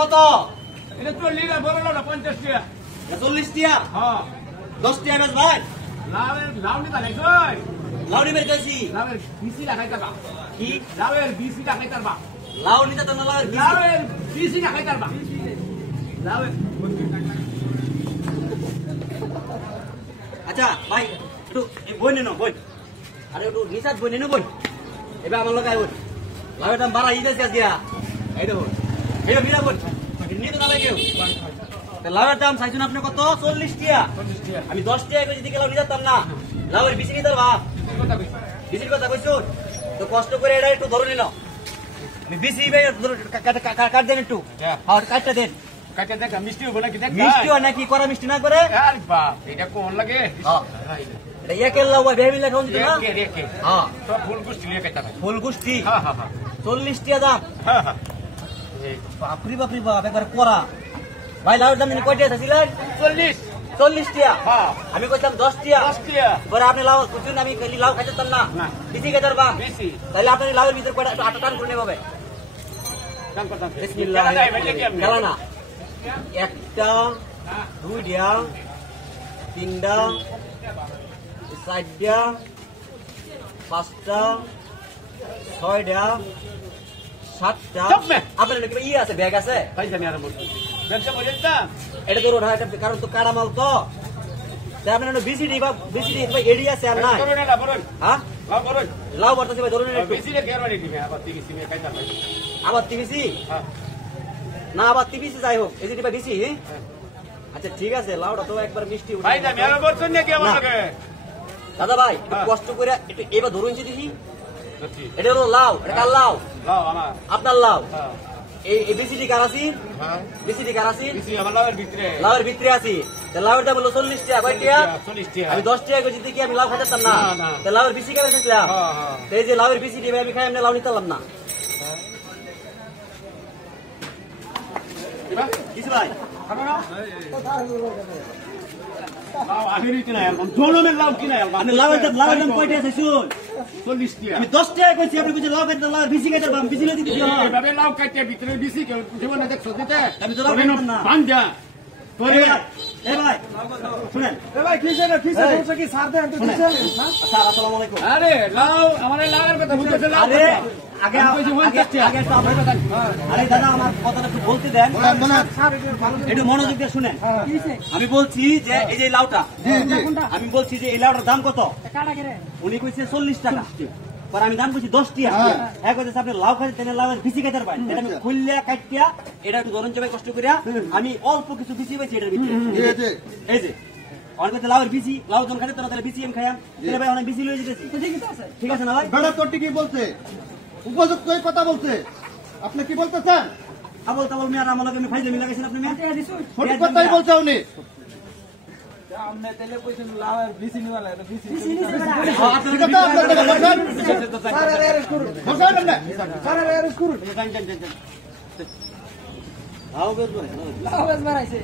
কত 40 টিয়া 10 টিয়া বেশ ভাই লাউডি বের কইছি লাউয়ের বিসি লাগাইতাবা কি লাউয়ের বিসি লাগাইতাবা লাউ নিতা তো লাউয়ের বিসি লাগাইতাবা লাউয়ের আচ্ছা ভাই একটু বই নেনো বই আরে একটু নিসাত বই নেনো বই এবার আমার লগাই বই লাউয়ের দাম বাড়াই দিয়েছে আজকে এই দেখো এটা বিরা বই নিয়ে তো না লাগে লাউয়ের দাম চাইছেন আপনি কত 40 টিয়া আমি 10 টিয়া করে যদি লাউ নিতাম না লাউয়ের বিসি নিতাম বাপ বিসির কথা কইছো তো কষ্ট করে এটা একটু ধরে নিন আমি বিসি ভাই কাট দেন একটু আর কাটটা দেন কাকে দেখ মিষ্টি হবে নাকি দেখ মিষ্টি হয় নাকি করা মিষ্টি না করে আরে বাপ এটা কোন লাগে এটা একেল লাউ বেবি লেখা হচ্ছে না রেকে হ্যাঁ তো ফুল গুষ্টি লিয়ে কাটা ভাই ফুল গুষ্টি হ্যাঁ হ্যাঁ হ্যাঁ 40 টিয়া দাম হ্যাঁ হ্যাঁ বাপরি বাপরি বাপ একবার করা ভাই লাউর দাম কয় টিয়া ছিলেন 40 টিয়া হ্যাঁ আমি কইতাম 10 টিয়া পরে আপনি লাউ বুঝুন আমি লাউ খাইতাম না বিসি খাইতাম বা বেশি তাহলে আপনি লাউর ভিতর কয়টা একটু আটা টান করে নেবে কাম করতাম বিসমিল্লাহ খেলা না একটা দুইটা তিনটা চারটা পাঁচটা ছয়টা সাতটা আপনার ইয়ে আছে ব্যাগ আছে ভাই জানি আর বলছি ব্যবসা বলেন না এটা ধরুন হ্যাঁ কারণ তো কাড়া মাল তো আপনার বিসিডি বা বিসিডি ভাই এডি আছে আর নাই হ্যাঁ লাউ বর্তছে ভাই ধরুন একটু আবার টিভিসি না আবার টিভিসি যাই হোক এই যে বিসি আচ্ছা ঠিক আছে লাউটা তো একবার মিষ্টি ভাই দামি আর বলছেন নাকি আমার লগে দাদা ভাই একটু কষ্ট করে একটু এবার ধরুন যে দেখি এটা হলো লাউ এটা কার লাউ লাউ আমার আপনার লাউ এই বিসিডি কার আছি বিসিডি কার আছি বেশি আমার লাউয়ের ভিতরে লাউয়ের ভিতরে আছি লাউয়ের দাম হলো 40 টাকা কয় টাকা 40 টাকা আমি 10 টাকা করে যদি কি আমি লাউ খাইতাম না লাউয়ের বিসি কেন খাইছিলাম এই যে লাউয়ের বিসি দিয়ে আমি খাই আমি লাউ নিতাম না কিছু ভাই জনমের লাউ কিনা লাউয়ের দাম কয় টাকা শুন 40 টাকা আমি 10 টাকা কইছি আপনি কইছেন লাউ খাইতে লাউয়ের বিসি খাইতে আমি বিসি দিতে দিও এভাবে লাউ কাটতে ভিতরে বেশি কেউ জীবন দেখ সদিতে আমি তো লাউ খাইতাম না বান্ধা তোরে এ ভাই শুনেন এ ভাই কিসের সমস্যা কি সার দেন তো কিসের স্যার আসসালামু আলাইকুম আরে লাউ আমারে লাউয়ের কথা বুঝতেছ লাউ আরে আগে একটু আপনার কথা আরে দাদা আমার কথাটা একটু বলতে দেন একটু মনোযোগ দিয়ে শুনেন আমি বলছি যে এই যে লাউটা আমি বলছি যে এই লাউটার দাম কত উনি কইছে 40 টাকা পরে আমি দাম কইছি 10 টাকা হ্যাঁ কইছে আপনি লাউ খাইতে তেনে লাউয়ের বিসি খাইতে পারেন এটা আমি খুললে কাটিয়া এটা একটু ধরন চাই কষ্ট করিয়া আমি অল্প কিছু বিসি পাইছি এটার ভিতরে এই যে অনেক কথা লাউয়ের বিসি লাউ জন খাইতে তাহলে বিসি এম খাইয়াম তাহলে ভাই অনেক বিসি লয়ে যেতেছি ঠিক আছে না ভাই বেড়া তোরটি কি বলছে উপযুক্ত কথা বলছে আপনি কি বলতে চান আবল তাবল মিয়া আমার লগে আমি ফাইজে মিলা গেছেন আপনি মিয়া সঠিক কথাই বলছে উনি আমনে তেলে কইছেন লাউয়ের বিসি নিওয়ালা বিসি স্যার অ্যারেস্ট করুন স্যার অ্যারেস্ট করুন লাউ বেশ ভাই লাউ বেশ বাড়াইছে